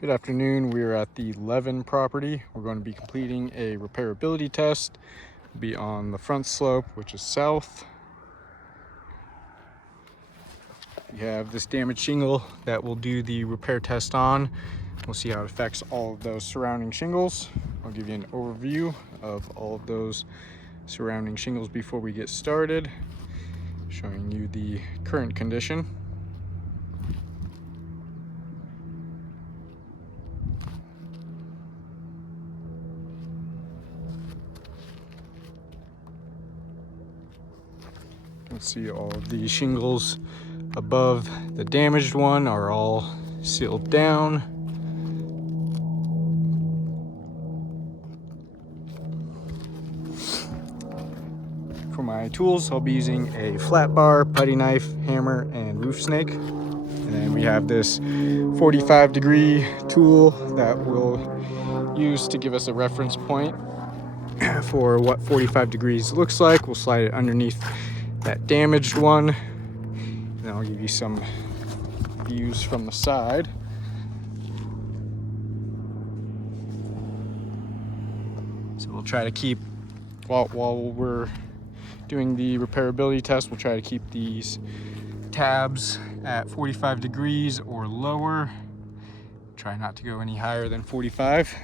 Good afternoon. We're at the Levin property. We're going to be completing a repairability test. We'll be on the front slope, which is south. We have this damaged shingle that we'll do the repair test on. We'll see how it affects all of those surrounding shingles. I'll give you an overview of all of those surrounding shingles before we get started, showing you the current condition. You can see all of the shingles above the damaged one are all sealed down. For my tools, I'll be using a flat bar, putty knife, hammer, and roof snake. And then we have this 45-degree tool that we'll use to give us a reference point for what 45 degrees looks like. We'll slide it underneath that damaged one. And I'll give you some views from the side. So we'll try to keep, while we're doing the repairability test, we'll try to keep these tabs at 45 degrees or lower. Try not to go any higher than 45.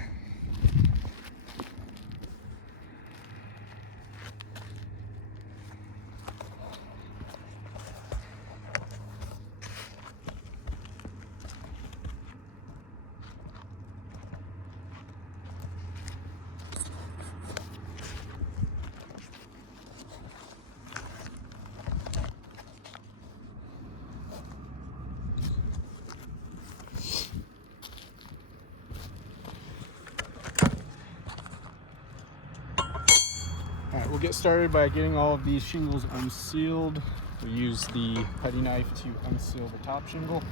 All right, we'll get started by getting all of these shingles unsealed. We use the putty knife to unseal the top shingle.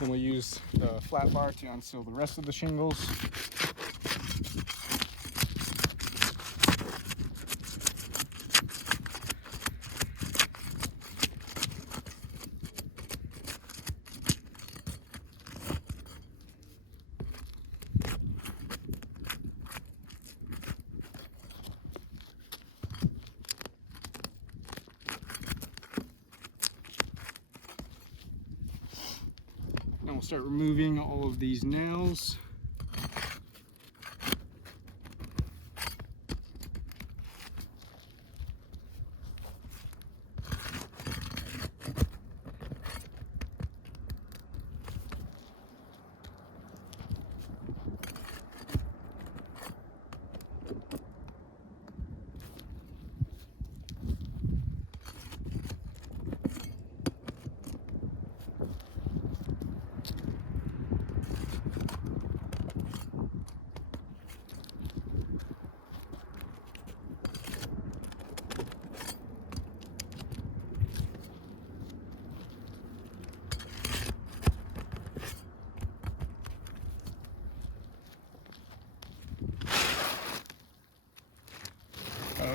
Then we'll use the flat bar to unseal the rest of the shingles. Then we'll start removing all of these nails.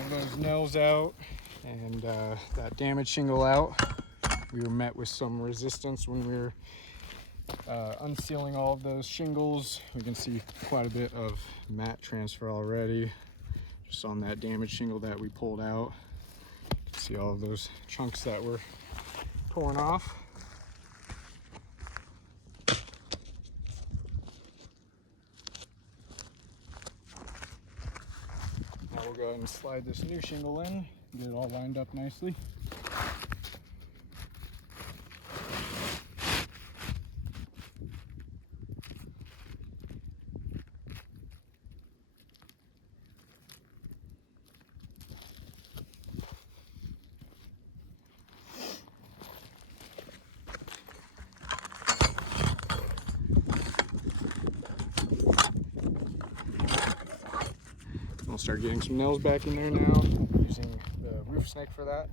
Those nails out and that damaged shingle out. We were met with some resistance when we were unsealing all of those shingles. We can see quite a bit of mat transfer already just on that damaged shingle that we pulled out. You can see all of those chunks that were torn off. Now we'll go ahead and slide this new shingle in, get it all lined up nicely. We'll start getting some nails back in there now. I'm using the roof snake for that.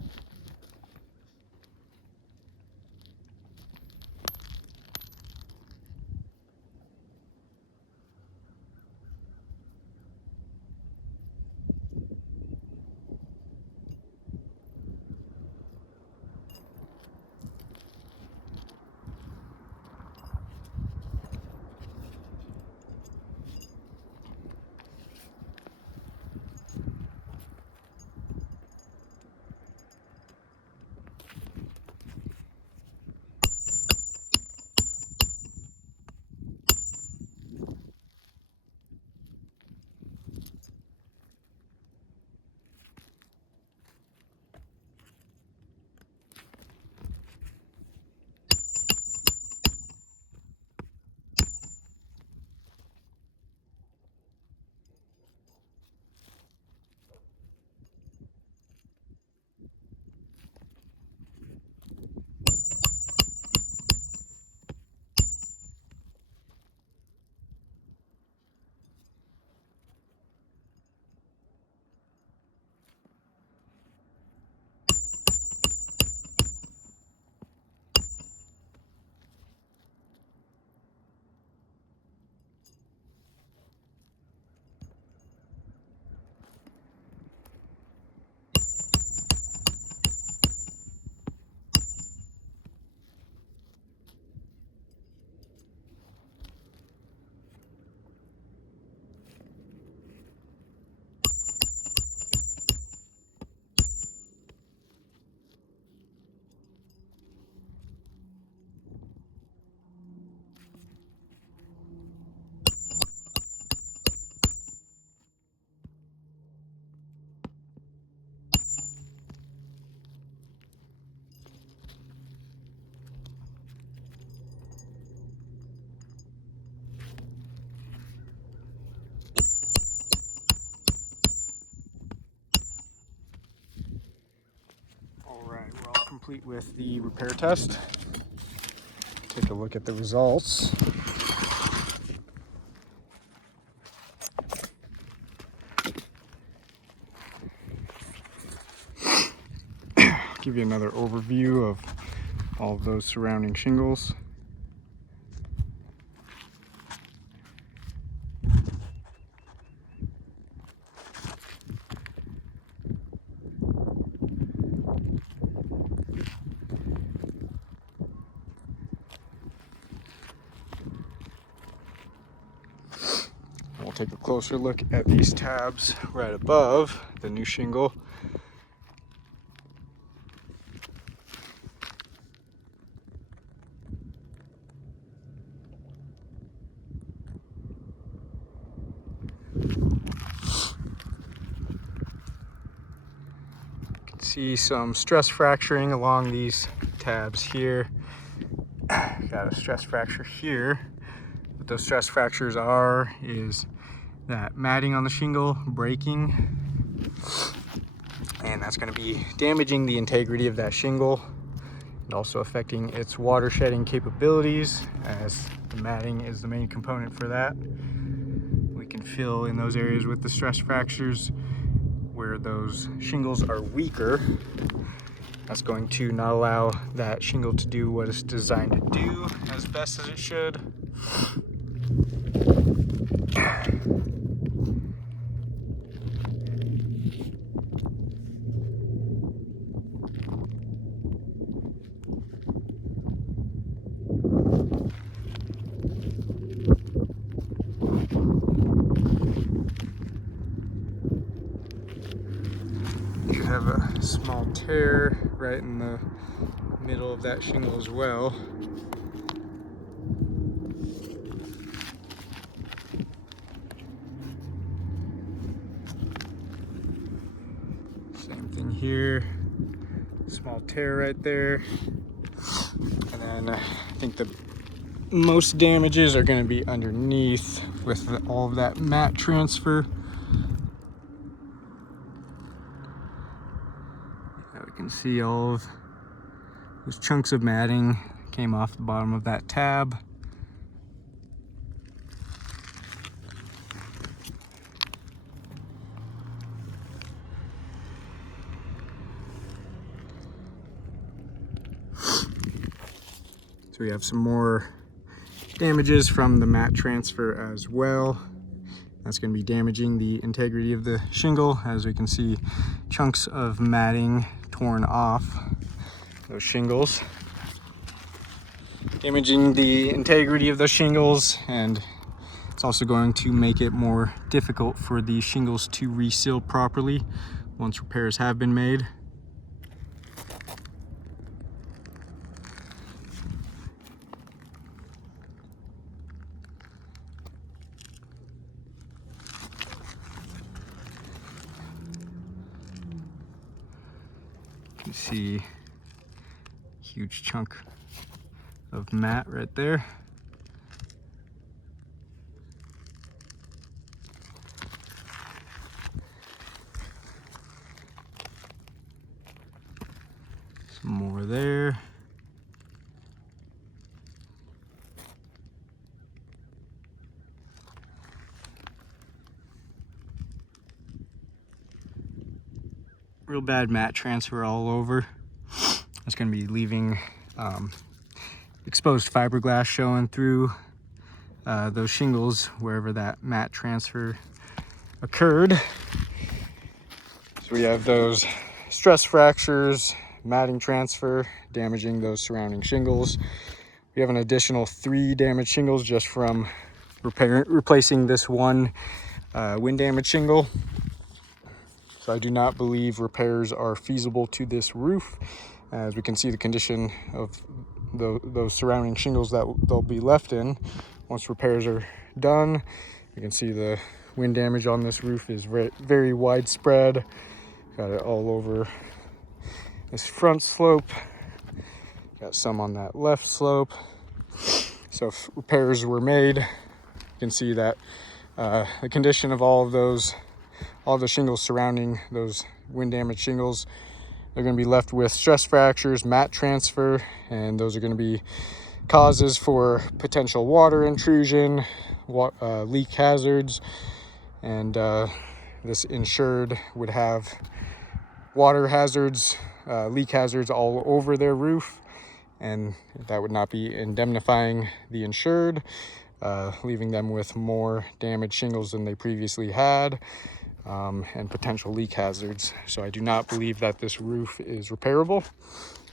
Alright, we're all complete with the repair test. Take a look at the results. Give you another overview of all of those surrounding shingles. We'll take a closer look at these tabs right above the new shingle. See some stress fracturing along these tabs here. Got a stress fracture here. What those stress fractures are is that matting on the shingle breaking, and that's going to be damaging the integrity of that shingle and also affecting its water shedding capabilities, as the matting is the main component for that. We can fill in those areas with the stress fractures where those shingles are weaker. That's going to not allow that shingle to do what it's designed to do as best as it should. You have a small tear right in the middle of that shingle as well. Same thing here, small tear right there. And then I think the most damages are going to be underneath with all of that mat transfer. We can see all of those chunks of matting came off the bottom of that tab. So we have some more damages from the mat transfer as well. That's going to be damaging the integrity of the shingle. As we can see, chunks of matting torn off those shingles, damaging the integrity of the shingles, and it's also going to make it more difficult for the shingles to reseal properly once repairs have been made. You can see a huge chunk of mat right there. Some more there. Real bad mat transfer all over. It's going to be leaving exposed fiberglass showing through those shingles wherever that mat transfer occurred. So we have those stress fractures, matting transfer, damaging those surrounding shingles. We have an additional 3 damaged shingles just from replacing this one wind damage shingle. So I do not believe repairs are feasible to this roof. As we can see the condition of those surrounding shingles that they'll be left in once repairs are done. You can see the wind damage on this roof is very, very widespread. Got it all over this front slope. Got some on that left slope. So if repairs were made, you can see that the condition of all the shingles surrounding those wind damaged shingles, they're going to be left with stress fractures, mat transfer, and those are going to be causes for potential water intrusion, leak hazards, and this insured would have water hazards, leak hazards all over their roof, and that would not be indemnifying the insured, leaving them with more damaged shingles than they previously had. And potential leak hazards. So I do not believe that this roof is repairable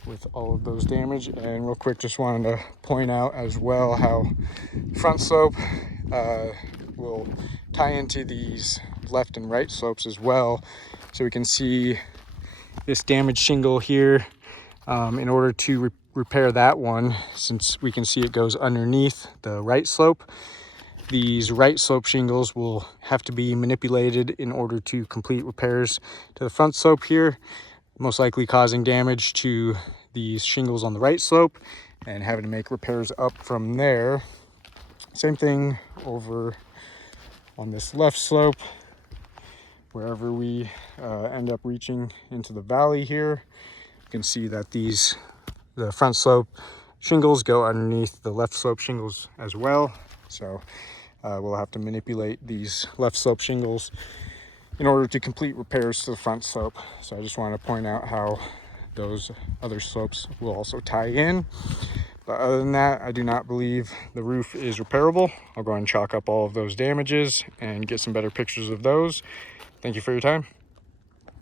with all of those damage. And real quick, just wanted to point out as well how front slope will tie into these left and right slopes as well. So we can see this damaged shingle here. In order to repair that one, since we can see it goes underneath the right slope, these right slope shingles will have to be manipulated in order to complete repairs to the front slope here, most likely causing damage to these shingles on the right slope and having to make repairs up from there. Same thing over on this left slope, wherever we end up reaching into the valley here. You can see that the front slope shingles go underneath the left slope shingles as well. So we'll have to manipulate these left slope shingles in order to complete repairs to the front slope. So I just want to point out how those other slopes will also tie in. But other than that, I do not believe the roof is repairable. I'll go and chalk up all of those damages and get some better pictures of those. Thank you for your time.